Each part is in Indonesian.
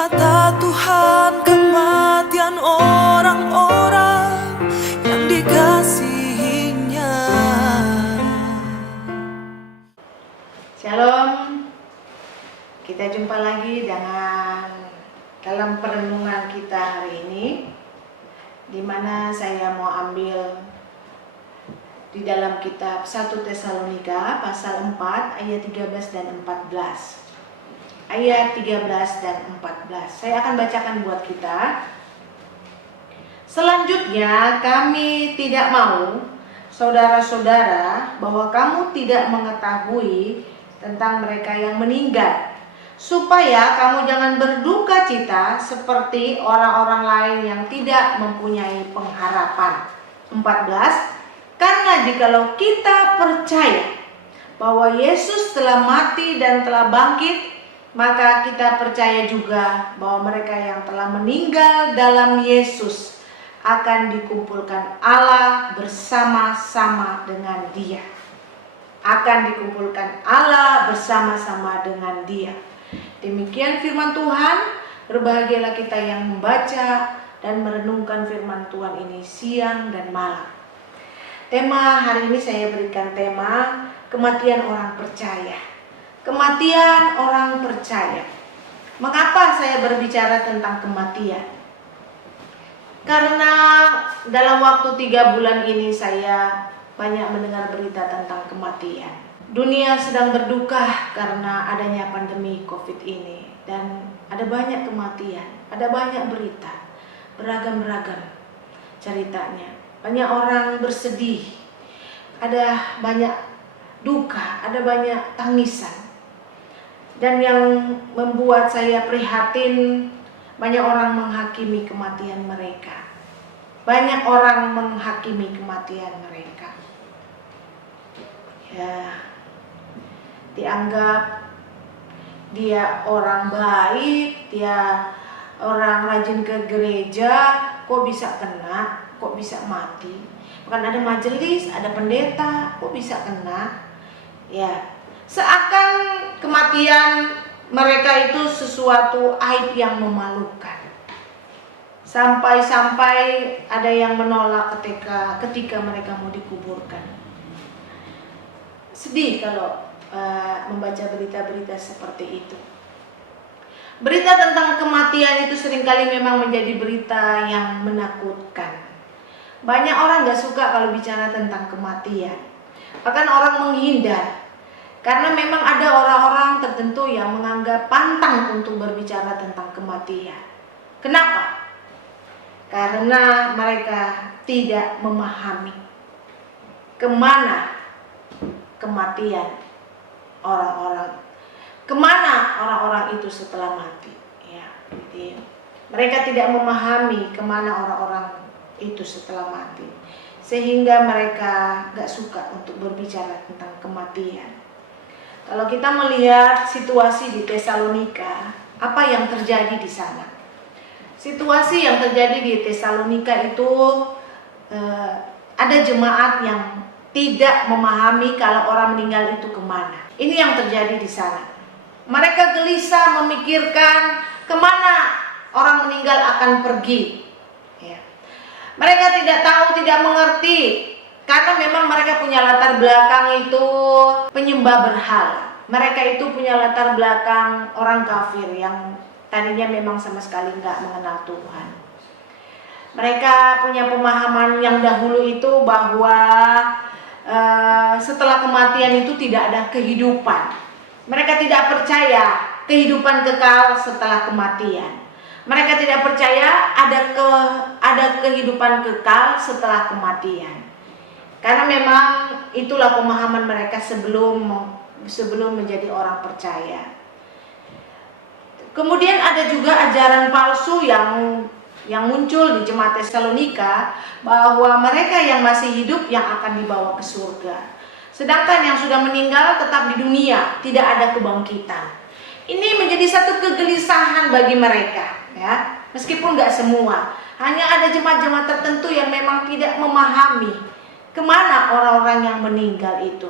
mata Tuhan kematian orang-orang yang dikasihinya. Shalom, kita jumpa lagi dalam perenungan kita hari ini, di mana saya mau ambil di dalam kitab 1 Tesalonika pasal 4 ayat 13 dan 14. Ayat 13 dan 14. Saya akan bacakan buat kita. Selanjutnya, kami tidak mau, saudara-saudara, bahwa kamu tidak mengetahui tentang mereka yang meninggal, supaya kamu jangan berduka cita seperti orang-orang lain yang tidak mempunyai pengharapan. 14. Karena jikalau kita percaya bahwa Yesus telah mati dan telah bangkit, maka kita percaya juga bahwa mereka yang telah meninggal dalam Yesus akan dikumpulkan Allah bersama-sama dengan Dia. Akan dikumpulkan Allah bersama-sama dengan Dia. Demikian firman Tuhan. Berbahagialah kita yang membaca dan merenungkan firman Tuhan ini siang dan malam. Tema hari ini saya berikan tema kematian orang percaya. Kematian orang percaya. Mengapa saya berbicara tentang kematian? Karena dalam waktu 3 bulan ini saya banyak mendengar berita tentang kematian. Dunia sedang berduka karena adanya pandemi COVID ini. Dan ada banyak kematian, ada banyak berita, beragam-beragam ceritanya. Banyak orang bersedih, ada banyak duka, ada banyak tangisan. Dan yang membuat saya prihatin, banyak orang menghakimi kematian mereka. Banyak orang menghakimi kematian mereka. Ya, dianggap dia orang baik, dia orang rajin ke gereja, kok bisa kena, kok bisa mati. Bukan ada majelis, ada pendeta, kok bisa kena. Ya, seakan kematian mereka itu sesuatu aib yang memalukan. Sampai-sampai ada yang menolak ketika mereka mau dikuburkan. Sedih kalau membaca berita-berita seperti itu. Berita tentang kematian itu seringkali memang menjadi berita yang menakutkan. Banyak orang gak suka kalau bicara tentang kematian. Bahkan orang menghindar. Karena memang ada orang-orang tertentu yang menganggap pantang untuk berbicara tentang kematian. Kenapa? Karena mereka tidak memahami kemana kematian orang-orang. Kemana orang-orang itu setelah mati? Ya, jadi mereka tidak memahami kemana orang-orang itu setelah mati, sehingga mereka gak suka untuk berbicara tentang kematian. Kalau kita melihat situasi di Tesalonika, apa yang terjadi di sana? Situasi yang terjadi di Tesalonika itu ada jemaat yang tidak memahami kalau orang meninggal itu kemana. Ini yang terjadi di sana. Mereka gelisah memikirkan kemana orang meninggal akan pergi. Ya. Mereka tidak tahu, tidak mengerti, karena memang mereka punya latar belakang itu penyembah berhala. Mereka itu punya latar belakang orang kafir yang tadinya memang sama sekali nggak mengenal Tuhan. Mereka punya pemahaman yang dahulu itu bahwa setelah kematian itu tidak ada kehidupan. Mereka tidak percaya kehidupan kekal setelah kematian. Mereka tidak percaya ada kehidupan kekal setelah kematian. Karena memang itulah pemahaman mereka sebelum menjadi orang percaya. Kemudian ada juga ajaran palsu yang muncul di jemaat Tesalonika, bahwa mereka yang masih hidup yang akan dibawa ke surga. Sedangkan yang sudah meninggal tetap di dunia, tidak ada kebangkitan. Ini menjadi satu kegelisahan bagi mereka, ya. Meskipun nggak semua, hanya ada jemaat-jemaat tertentu yang memang tidak memahami kemana orang-orang yang meninggal itu.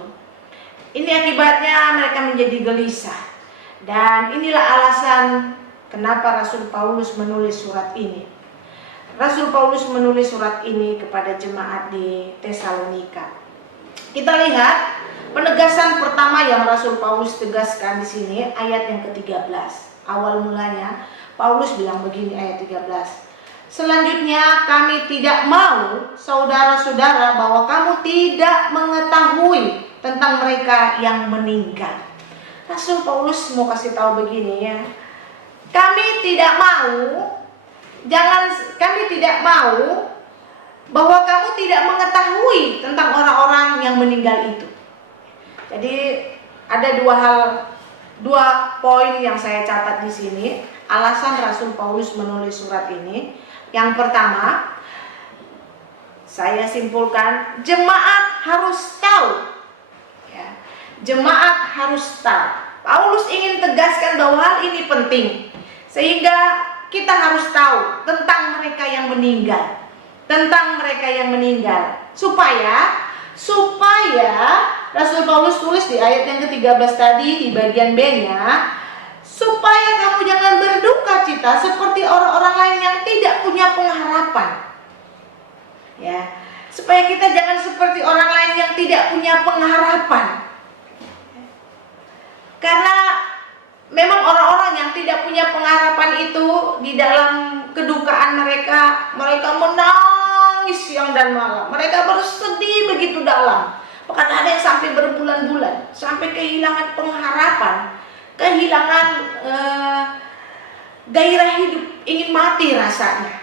Ini akibatnya mereka menjadi gelisah. Dan inilah alasan Kenapa Rasul Paulus menulis surat ini? Rasul Paulus menulis surat ini kepada jemaat di Tesalonika. Kita lihat penegasan pertama yang Rasul Paulus tegaskan di sini, ayat yang ke-13. Awal mulanya Paulus bilang begini, ayat 13. Selanjutnya, kami tidak mau saudara-saudara bahwa kamu tidak mengetahui tentang mereka yang meninggal. Rasul Paulus mau kasih tahu begini ya. Kami tidak mau bahwa kamu tidak mengetahui tentang orang-orang yang meninggal itu. Jadi ada dua poin yang saya catat di sini. Alasan Rasul Paulus menulis surat ini. Yang pertama, saya simpulkan, jemaat harus tahu. Ya, jemaat harus tahu. Paulus ingin tegaskan bahwa hal ini penting, sehingga kita harus tahu tentang mereka yang meninggal, supaya Rasul Paulus tulis di ayat yang ke-13 tadi di bagian B-nya, supaya kamu jangan berduka cita seperti orang-orang lain yang tidak punya pengharapan. Ya, supaya kita jangan seperti orang lain yang tidak punya pengharapan. Karena memang orang-orang yang tidak punya pengharapan itu di dalam kedukaan mereka menangis siang dan malam. Mereka bersedih begitu dalam. Bahkan ada yang sampai berbulan-bulan, sampai kehilangan pengharapan, kehilangan gairah hidup, ingin mati rasanya.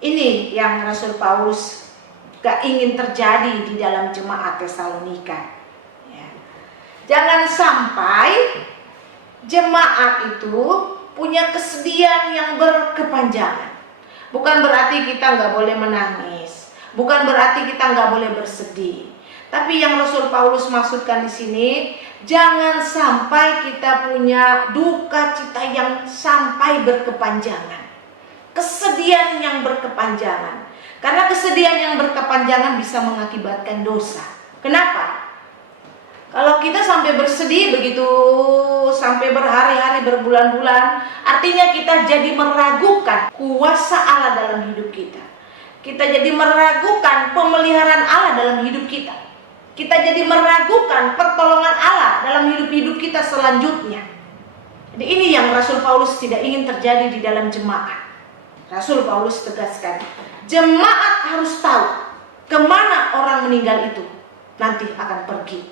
Ini yang Rasul Paulus gak ingin terjadi di dalam jemaat Tesalonika. Ya. Jangan sampai jemaat itu punya kesedihan yang berkepanjangan. Bukan berarti kita gak boleh menangis, bukan berarti kita gak boleh bersedih. Tapi yang Rasul Paulus maksudkan di sini, jangan sampai kita punya duka cita yang sampai berkepanjangan, kesedihan yang berkepanjangan. Karena kesedihan yang berkepanjangan bisa mengakibatkan dosa. Kenapa? Kalau kita sampai bersedih begitu, sampai berhari-hari, berbulan-bulan, artinya kita jadi meragukan kuasa Allah dalam hidup kita. Kita jadi meragukan pemeliharaan Allah dalam hidup kita. Kita jadi meragukan pertolongan Allah dalam hidup kita selanjutnya. Jadi ini yang Rasul Paulus tidak ingin terjadi di dalam jemaat. Rasul Paulus tegaskan, jemaat harus tahu kemana orang meninggal itu nanti akan pergi.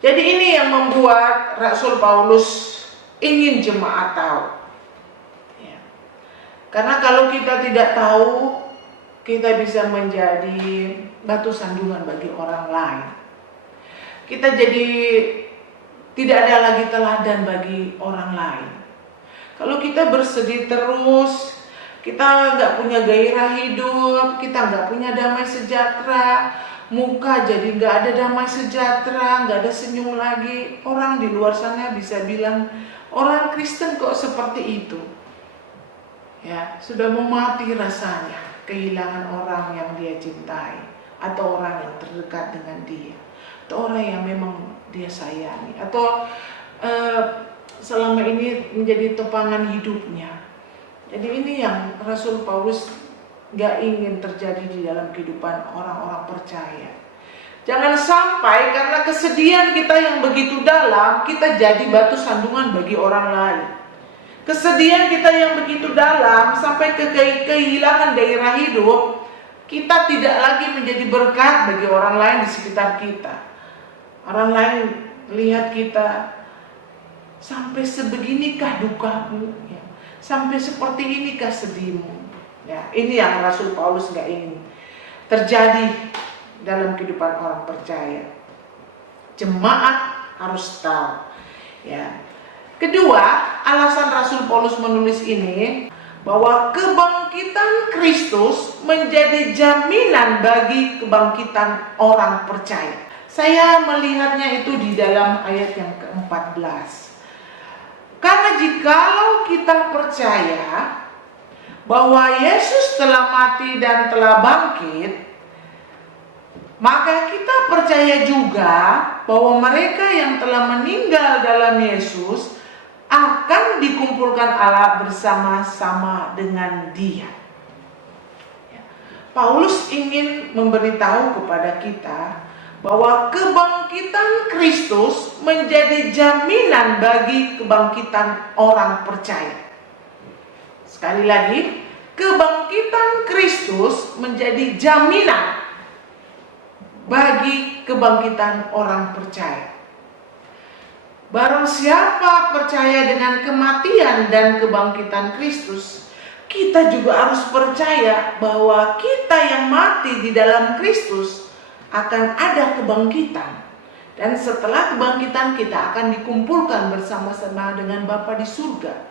Jadi ini yang membuat Rasul Paulus ingin jemaat tahu. Ya. Karena kalau kita tidak tahu, kita bisa menjadi batu sandungan bagi orang lain. Kita jadi tidak ada lagi teladan bagi orang lain. Kalau kita bersedih terus, kita nggak punya gairah hidup, kita nggak punya damai sejahtera, muka jadi nggak ada damai sejahtera, nggak ada senyum lagi. Orang di luar sana bisa bilang, orang Kristen kok seperti itu. Ya, sudah mau mati rasanya, kehilangan orang yang dia cintai, atau orang yang terdekat dengan dia, atau orang yang memang dia sayangi, atau selama ini menjadi topangan hidupnya. Jadi ini yang Rasul Paulus gak ingin terjadi di dalam kehidupan orang-orang percaya. Jangan sampai karena kesedihan kita yang begitu dalam, kita jadi batu sandungan bagi orang lain. Kesedihan kita yang begitu dalam sampai kehilangan gairah hidup, kita tidak lagi menjadi berkat bagi orang lain di sekitar kita. Orang lain lihat kita, sampai sebeginikah dukamu, ya. Sampai seperti inikah sedihmu. Ya, ini yang Rasul Paulus gak ingin terjadi dalam kehidupan orang percaya. Jemaat harus tahu. Ya. Kedua, alasan Rasul Paulus menulis ini, bahwa kebangkitan Kristus menjadi jaminan bagi kebangkitan orang percaya. Saya melihatnya itu di dalam ayat yang ke-14. Karena jikalau kita percaya bahwa Yesus telah mati dan telah bangkit, maka kita percaya juga bahwa mereka yang telah meninggal dalam Yesus akan dikumpulkan Allah bersama-sama dengan Dia. Paulus ingin memberitahu kepada kita bahwa kebangkitan Kristus menjadi jaminan bagi kebangkitan orang percaya. Sekali lagi, kebangkitan Kristus menjadi jaminan bagi kebangkitan orang percaya. Barang siapa percaya dengan kematian dan kebangkitan Kristus, kita juga harus percaya bahwa kita yang mati di dalam Kristus akan ada kebangkitan. Dan setelah kebangkitan kita akan dikumpulkan bersama-sama dengan Bapa di surga.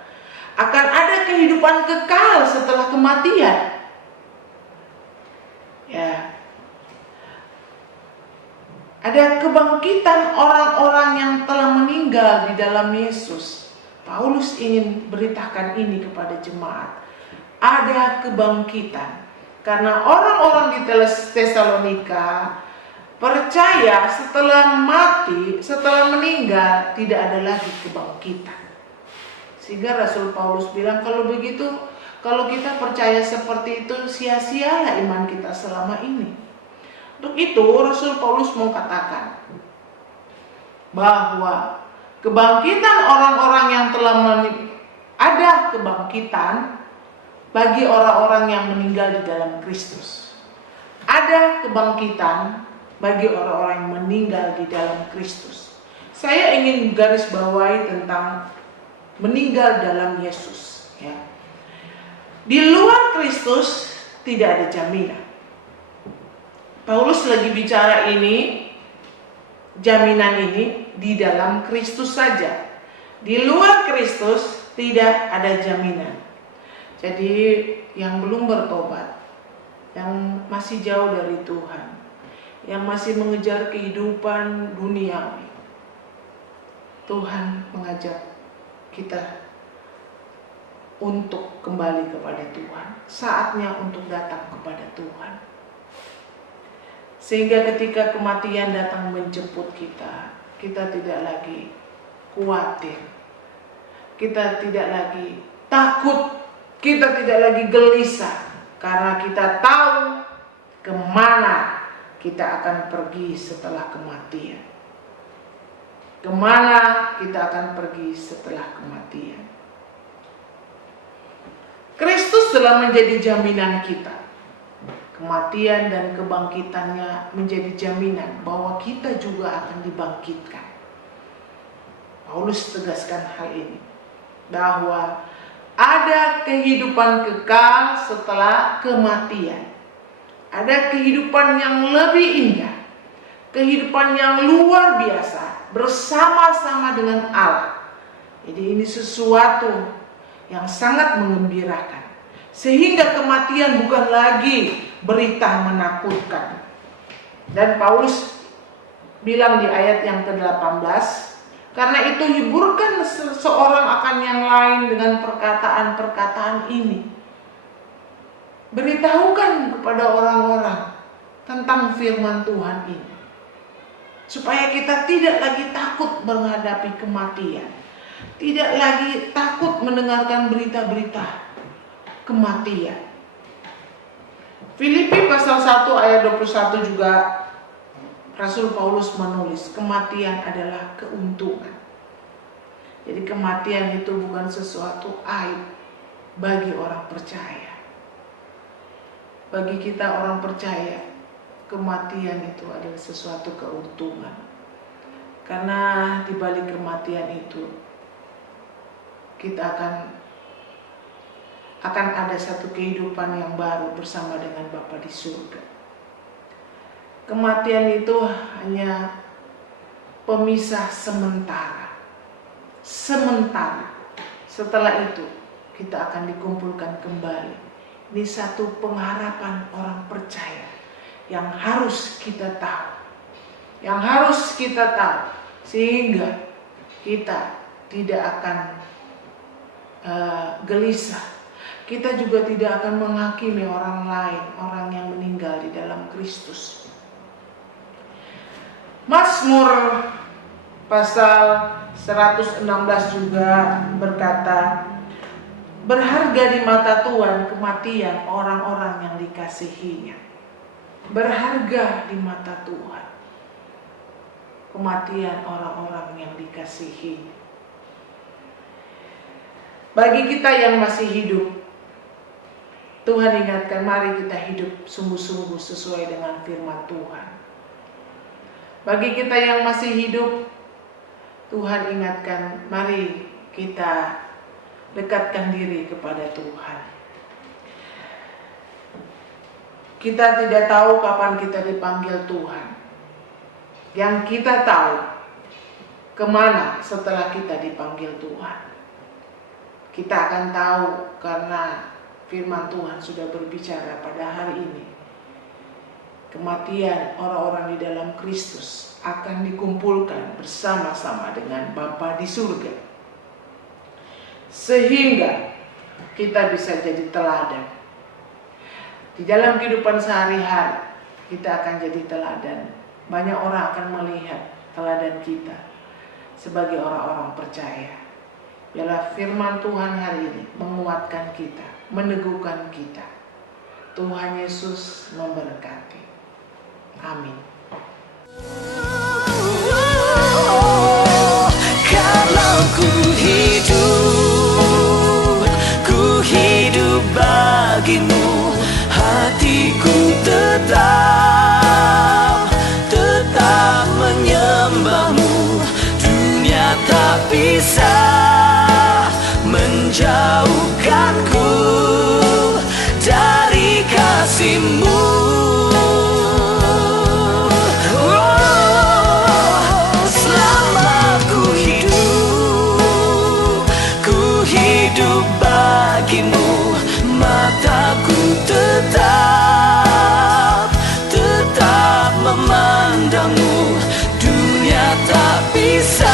Akan ada kehidupan kekal setelah kematian. Ya. Ada kebangkitan orang-orang yang telah meninggal di dalam Yesus. Paulus ingin beritakan ini kepada jemaat. Ada kebangkitan. Karena orang-orang di Tesalonika percaya setelah mati, setelah meninggal, tidak ada lagi kebangkitan. Sehingga Rasul Paulus bilang, kalau begitu, kalau kita percaya seperti itu, sia-sialah iman kita selama ini. Untuk itu Rasul Paulus mau katakan bahwa kebangkitan orang-orang yang telah ada kebangkitan bagi orang-orang yang meninggal di dalam Kristus. Ada kebangkitan bagi orang-orang yang meninggal di dalam Kristus. Saya ingin garis bawahi tentang meninggal dalam Yesus. Ya. Di luar Kristus tidak ada jaminan. Paulus lagi bicara ini, jaminan ini di dalam Kristus saja. Di luar Kristus tidak ada jaminan. Jadi yang belum bertobat, yang masih jauh dari Tuhan, yang masih mengejar kehidupan duniawi, Tuhan mengajak kita untuk kembali kepada Tuhan. Saatnya untuk datang kepada Tuhan. Sehingga ketika kematian datang menjemput kita, kita tidak lagi khawatir, kita tidak lagi takut, kita tidak lagi gelisah, karena kita tahu kemana kita akan pergi setelah kematian. Kemana kita akan pergi setelah kematian. Kristus telah menjadi jaminan kita. Kematian dan kebangkitannya menjadi jaminan bahwa kita juga akan dibangkitkan. Paulus tegaskan hal ini, bahwa ada kehidupan kekal setelah kematian. Ada kehidupan yang lebih indah, kehidupan yang luar biasa bersama-sama dengan Allah. Jadi ini sesuatu yang sangat mengembirakan. Sehingga kematian bukan lagi berita menakutkan. Dan Paulus bilang di ayat yang ke-18, karena itu hiburkan seseorang akan yang lain dengan perkataan-perkataan ini. Beritahukan kepada orang-orang tentang firman Tuhan ini. Supaya kita tidak lagi takut menghadapi kematian. Tidak lagi takut mendengarkan berita-berita kematian. Filipi pasal 1 ayat 21 juga Rasul Paulus menulis, kematian adalah keuntungan. Jadi kematian itu bukan sesuatu aib bagi orang percaya. Bagi kita orang percaya, kematian itu adalah sesuatu keuntungan. Karena di balik kematian itu kita akan ada satu kehidupan yang baru bersama dengan Bapa di surga. Kematian itu hanya pemisah sementara. Sementara. Setelah itu kita akan dikumpulkan kembali. Ini satu pengharapan orang percaya yang harus kita tahu. Yang harus kita tahu sehingga kita tidak akan gelisah. Kita juga tidak akan menghakimi orang lain, orang yang meninggal di dalam Kristus. Mazmur pasal 116 juga berkata, berharga di mata Tuhan kematian orang-orang yang dikasihinya. Berharga di mata Tuhan kematian orang-orang yang dikasihinya. Bagi kita yang masih hidup, Tuhan ingatkan, mari kita hidup sungguh-sungguh sesuai dengan firman Tuhan. Bagi kita yang masih hidup, Tuhan ingatkan, mari kita dekatkan diri kepada Tuhan. Kita tidak tahu kapan kita dipanggil Tuhan. Yang kita tahu kemana setelah kita dipanggil Tuhan. Kita akan tahu karena firman Tuhan sudah berbicara pada hari ini. Kematian orang-orang di dalam Kristus akan dikumpulkan bersama-sama dengan Bapa di surga. Sehingga kita bisa jadi teladan. Di dalam kehidupan sehari-hari kita akan jadi teladan. Banyak orang akan melihat teladan kita sebagai orang-orang percaya. Biarlah firman Tuhan hari ini menguatkan kita, meneguhkan kita. Tuhan Yesus memberkati. Amin. Kalau ku hidup bagimu, hatiku tetap menyembahmu. Dunia tak bisa menjauhkanku dari kasih-Mu. Selama ku hidup bagimu, mataku tetap memandangmu. Dunia tak bisa